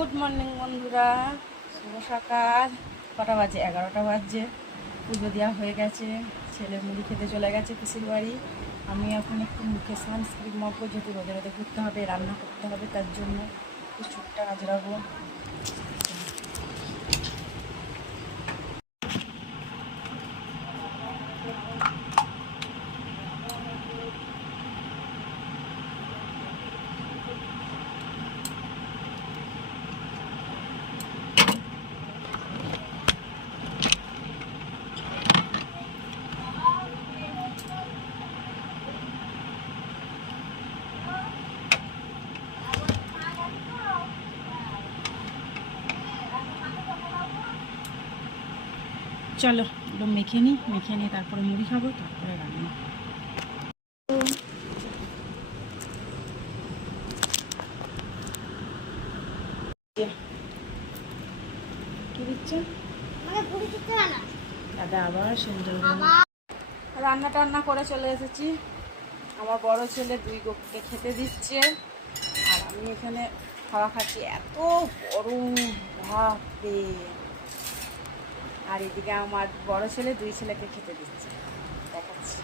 Good morning বন্ধুরা, শুভ সকাল। কটা বাজে? 11টা বাজছে। পুজো দেওয়া হয়ে গেছে, ছেলে মুড়ি খেতে চলে গেছে পিসির বাড়ি। আমি এখন একটু মুখে সানস্ক্রিন মাখবো, যেহেতু রোদে রোদে ঘুরতে হবে, রান্না করতে হবে, তার জন্য একটু চুলটা আজরাবো। চলো একটু মেখে নিয়ে তারপরে মুড়ি খাবো, তারপরে রান্না। কি দিচ্ছে দাদা? আবার সুন্দর রান্না টান্না করে চলে এসেছি। আমার বড় ছেলে 2 গোপুকে খেতে দিচ্ছে, আর আমি এখানে খাওয়া খাচ্ছি। এত গরম, বাপরে! আর এদিকে আমার বড় ছেলে 2 ছেলেকে খেতে দিচ্ছে, দেখাচ্ছি।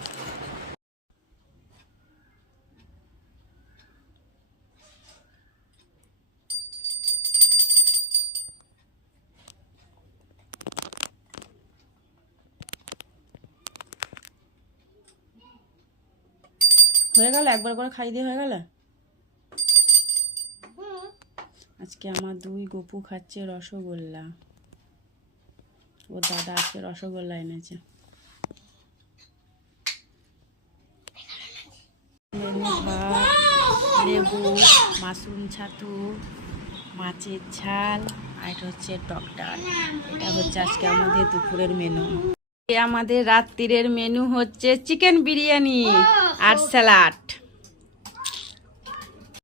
হয়ে গেল, একবার করে খাই দিয়ে হয়ে গেল। আজকে আমার 2 গপু খাচ্ছে রসগোল্লা। ওর দাদা আজকে রসগোল্লা এনেছে। ভাত, লেবু, মাশরুম ছাতু, মাছের ঝাল, আর এটা হচ্ছে টক ডাল। এটা হচ্ছে আজকে আমাদের দুপুরের মেনু। আমাদের রাত্রির মেনু হচ্ছে চিকেন বিরিয়ানি আর স্যালাড।